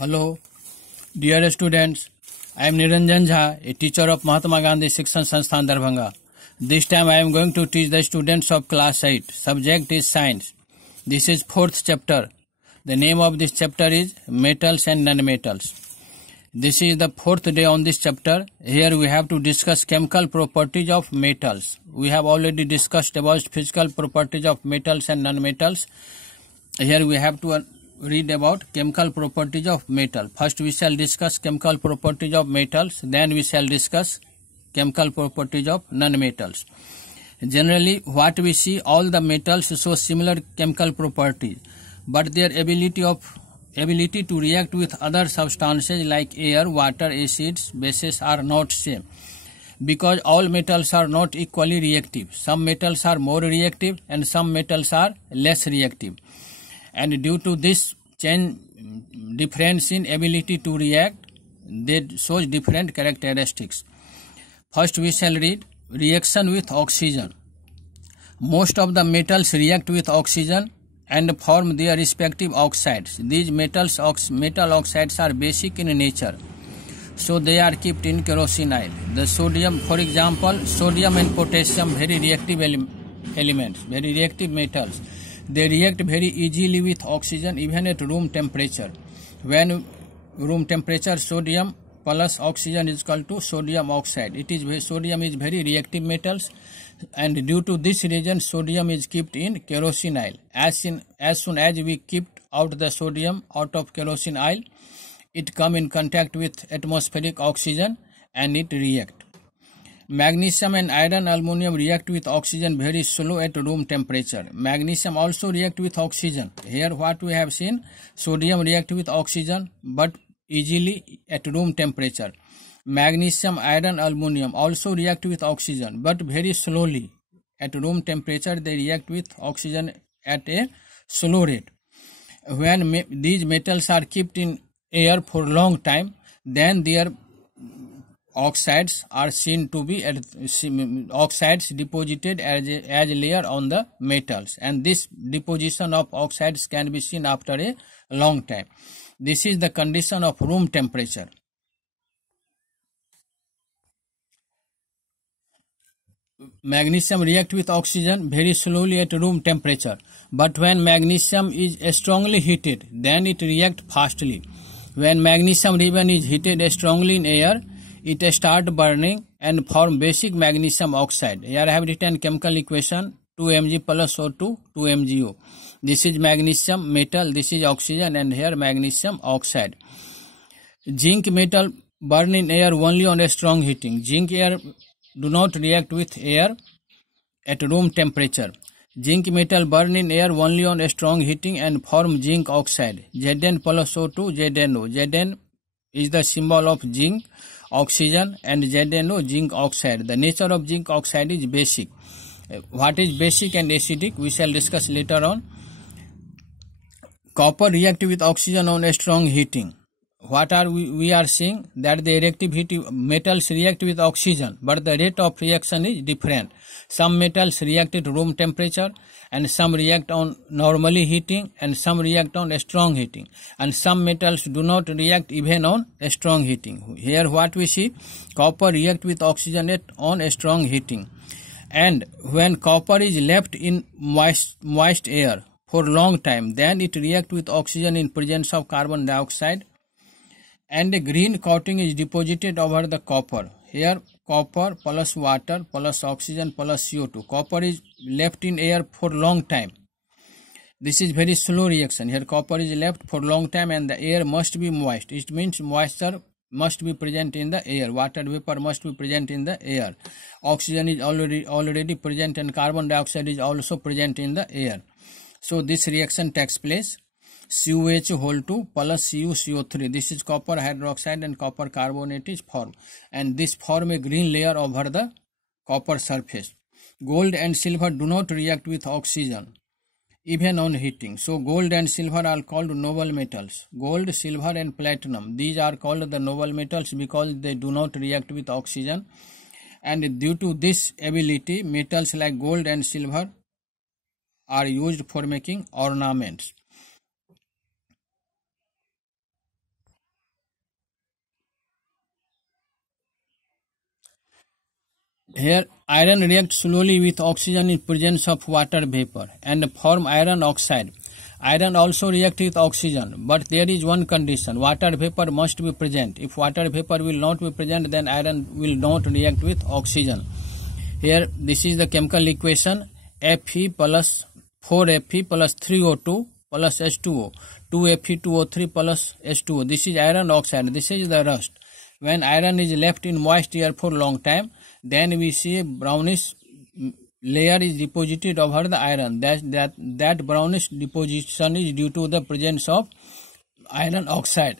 Hello, dear students. I am Niranjan Jha, a teacher of Mahatma Gandhi Shikshan Sansthan Darbhanga. This time I am going to teach the students of class 8. Subject is science. This is 4th chapter. The name of this chapter is metals and non-metals. This is the 4th day on this chapter. Here we have to discuss chemical properties of metals. We have already discussed about physical properties of metals and non-metals. Here we have to read about chemical properties of metal. First we shall discuss chemical properties of metals, then we shall discuss chemical properties of non-metals. Generally what we see, all the metals show similar chemical properties, but their ability to react with other substances like air, water, acids, bases are not same. Because all metals are not equally reactive. Some metals are more reactive and some metals are less reactive. And due to this difference in ability to react, they show different characteristics. First we shall read reaction with oxygen. Most of the metals react with oxygen and form their respective oxides. These metal oxides are basic in nature, so they are kept in kerosene oil. The sodium, for example, sodium and potassium, very reactive elements, very reactive metals. They react very easily with oxygen even at room temperature. When room temperature, sodium plus oxygen is equal to sodium oxide. Sodium is very reactive metals, and due to this reason sodium is kept in kerosene oil. As soon as we keep out the sodium out of kerosene oil, it come in contact with atmospheric oxygen and it react. Magnesium and iron aluminum react with oxygen very slow at room temperature. Magnesium also react with oxygen. Here what we have seen, sodium react with oxygen but easily at room temperature. Magnesium, iron, aluminum also react with oxygen but very slowly. At room temperature they react with oxygen at a slow rate. When these metals are kept in air for long time, then their oxides are seen to be oxides deposited as a layer on the metals, and this deposition of oxides can be seen after a long time. This is the condition of room temperature. Magnesium react with oxygen very slowly at room temperature, but when magnesium is strongly heated, then it react fastly. When magnesium ribbon is heated strongly in air, it start burning and form basic magnesium oxide. Here I have written chemical equation 2Mg plus O2 2MgO. This is magnesium metal, this is oxygen, and here magnesium oxide. Zinc metal burn in air only on a strong heating. Zinc air do not react with air at room temperature. Zinc metal burn in air only on a strong heating and form zinc oxide. Zn plus O2 ZnO. Zn is the symbol of zinc, oxygen, and ZnO, zinc oxide. The nature of zinc oxide is basic. What is basic and acidic we shall discuss later on. Copper react with oxygen on a strong heating. What are we are seeing that the reactive metals react with oxygen, but the rate of reaction is different. Some metals react at room temperature, and some react on normally heating, and some react on strong heating, and some metals do not react even on strong heating. Here what we see, copper react with oxygen on strong heating, and when copper is left in moist air for long time, then it react with oxygen in presence of carbon dioxide, and a green coating is deposited over the copper. Here copper plus water plus oxygen plus CO2. Copper is left in air for long time. This is very slow reaction. Here copper is left for long time and the air must be moist. It means moisture must be present in the air. Water vapor must be present in the air. Oxygen is already present and carbon dioxide is also present in the air. So this reaction takes place. COH whole 2 plus CuCO3. This is copper hydroxide and copper carbonate is formed, and this form a green layer over the copper surface. Gold and silver do not react with oxygen even on heating. So gold and silver are called noble metals. Gold, silver and platinum, these are called the noble metals because they do not react with oxygen, and due to this ability metals like gold and silver are used for making ornaments. Here iron reacts slowly with oxygen in presence of water vapor and form iron oxide. Iron also reacts with oxygen, but there is one condition: water vapor must be present. If water vapor will not be present, then iron will not react with oxygen. Here this is the chemical equation: Fe plus 4Fe plus 3O2 plus H2O, 2Fe2O3 plus H2O. This is iron oxide. This is the rust. When iron is left in moist air for long time, then we see a brownish layer is deposited over the iron. That brownish deposition is due to the presence of iron oxide.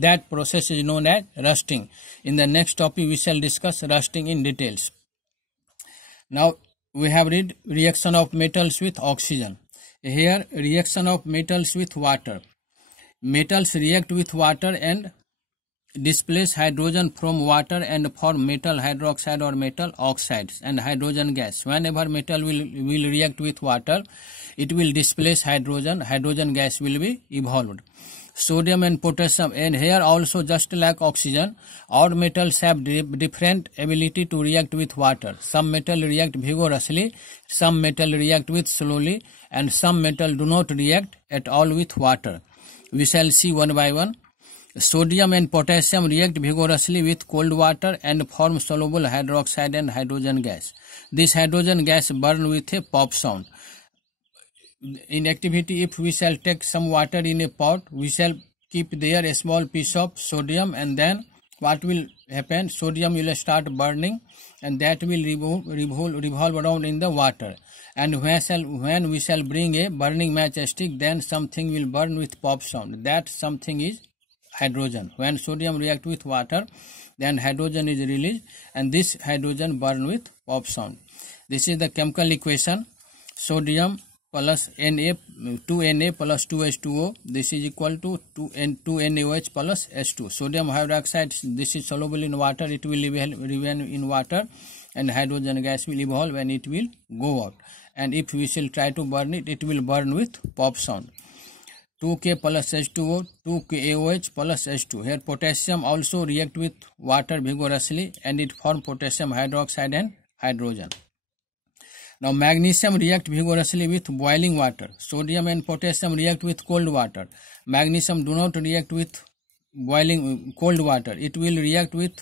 That process is known as rusting. In the next topic we shall discuss rusting in details. Now we have read reaction of metals with oxygen. Here reaction of metals with water. Metals react with water and displace hydrogen from water and form metal hydroxide or metal oxides and hydrogen gas. Whenever metal will react with water, it will displace hydrogen. Hydrogen gas will be evolved. Sodium and potassium, and here also just like oxygen, all metals have different ability to react with water. Some metal react vigorously, some metal react with slowly, and some metal do not react at all with water. We shall see one by one. Sodium and potassium react vigorously with cold water and form soluble hydroxide and hydrogen gas. This hydrogen gas burn with a pop sound. In activity, if we shall take some water in a pot, we shall keep there a small piece of sodium, and then what will happen? Sodium will start burning, and that will revolve around in the water. And when we shall bring a burning matchstick, then something will burn with pop sound. That something is hydrogen. When sodium react with water, then hydrogen is released, and this hydrogen burn with pop sound. This is the chemical equation: sodium plus Na, 2Na plus 2H2O. This is equal to 2NaOH plus H2. Sodium hydroxide, this is soluble in water. It will remain in water, and hydrogen gas will evolve and it will go out. And if we shall try to burn it, it will burn with pop sound. 2K plus H2O, 2KOH plus H2. Here potassium also react with water vigorously, and it form potassium hydroxide and hydrogen. Now magnesium react vigorously with boiling water. Sodium and potassium react with cold water. Magnesium do not react with cold water. It will react with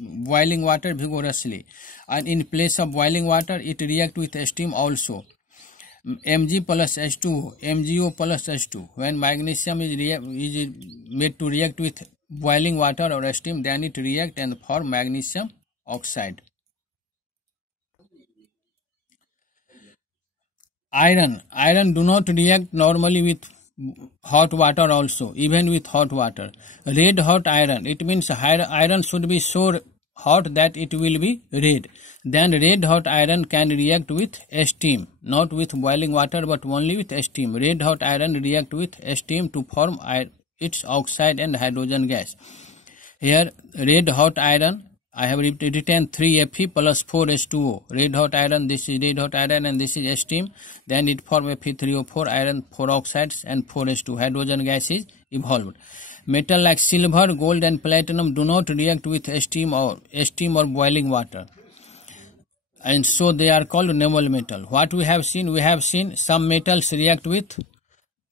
boiling water vigorously, and in place of boiling water, it react with steam also. Mg plus H2O, MgO plus H2. When magnesium is made to react with boiling water or steam, then it react and form magnesium oxide. Iron do not react normally with hot water also, even with hot water. Red hot iron, it means iron should be so hot that it will be red. Then red hot iron can react with steam, not with boiling water but only with steam. Red hot iron react with steam to form its oxide and hydrogen gas. Here red hot iron, I have written 3Fe plus 4H2O. Red hot iron, this is red hot iron and this is steam. Then it forms Fe3O4 iron, 4 oxides and 4H2. Hydrogen gas is evolved. Metal like silver, gold and platinum do not react with steam or boiling water, and so they are called noble metal. What we have seen? We have seen some metals react with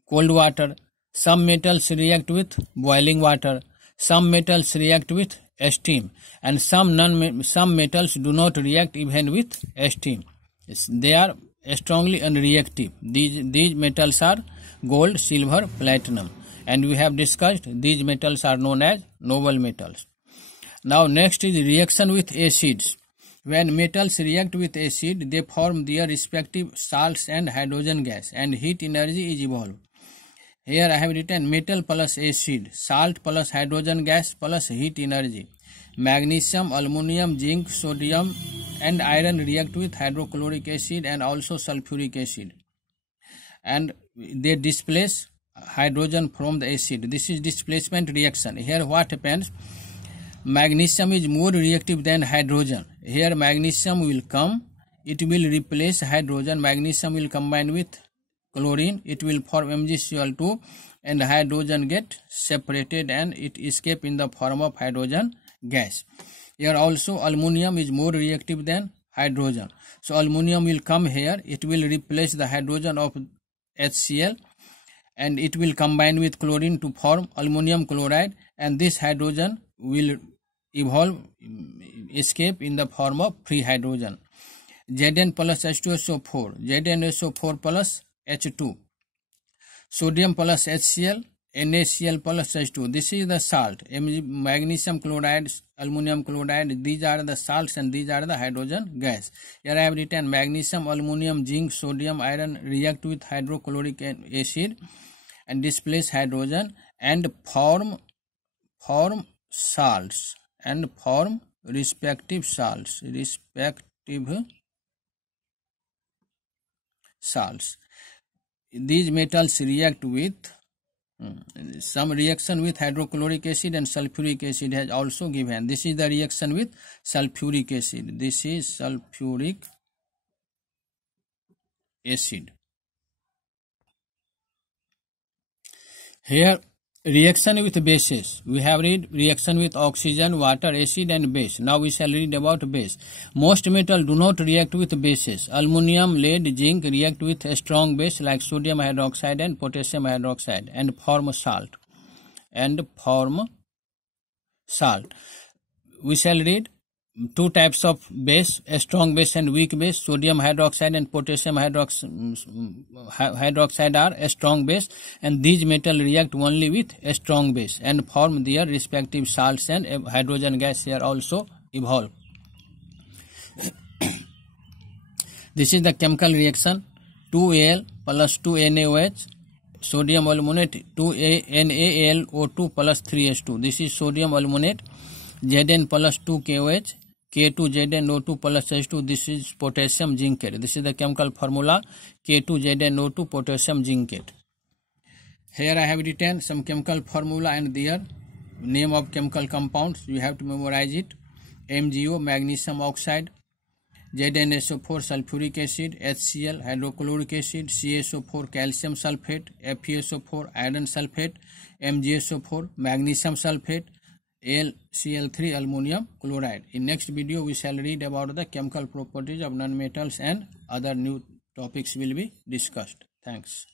cold water, some metals react with boiling water, some metals react with steam, and some metals do not react even with steam. They are strongly unreactive. These metals are gold, silver, platinum, and we have discussed these metals are known as noble metals. Now next is reaction with acids. When metals react with acid, they form their respective salts and hydrogen gas, and heat energy is evolved. Here I have written metal plus acid, salt plus hydrogen gas plus heat energy. Magnesium, aluminum, zinc, sodium and iron react with hydrochloric acid and also sulfuric acid, and they displace hydrogen from the acid. This is displacement reaction. Here what happens? Magnesium is more reactive than hydrogen. Here magnesium will come, it will replace hydrogen. Magnesium will combine with chlorine, it will form MgCl2, and hydrogen get separated and it escape in the form of hydrogen gas. Here also aluminum is more reactive than hydrogen. So aluminum will come here, it will replace the hydrogen of HCl and it will combine with chlorine to form aluminum chloride, and this hydrogen will escape in the form of free hydrogen. Zn plus H2SO4, ZnSO4 plus H2, sodium plus HCl, NaCl plus H2. This is the salt. Magnesium chloride, aluminum chloride, these are the salts and these are the hydrogen gas. Here I have written magnesium, aluminum, zinc, sodium, iron react with hydrochloric acid and displace hydrogen and form salts and form respective salts. These metals react with some reaction with hydrochloric acid and sulfuric acid has also given. This is the reaction with sulfuric acid. This is sulfuric acid. Here reaction with bases. We have read reaction with oxygen, water, acid and base. Now we shall read about base. Most metals do not react with bases. Aluminum, lead, zinc react with a strong base like sodium hydroxide and potassium hydroxide and form salt. We shall read two types of base, a strong base and weak base. Sodium hydroxide and potassium hydroxide are a strong base, and these metals react only with a strong base and form their respective salts, and hydrogen gas here also evolve. This is the chemical reaction. 2Al plus 2NaOH, sodium aluminate, 2NaAlO2 plus 3H2. This is sodium aluminate. Zn plus 2KOH, K2ZnO2 plus H2. This is potassium zincate. This is the chemical formula, K2ZnO2 potassium zincate. Here I have written some chemical formula and their name of chemical compounds. You have to memorize it. MgO, magnesium oxide, ZnSO4 sulfuric acid, HCl hydrochloric acid, CaSO4 calcium sulfate, FeSO4 iron sulfate, MgSO4 magnesium sulfate, AlCl3 aluminum chloride. In next video we shall read about the chemical properties of nonmetals and other new topics will be discussed. Thanks.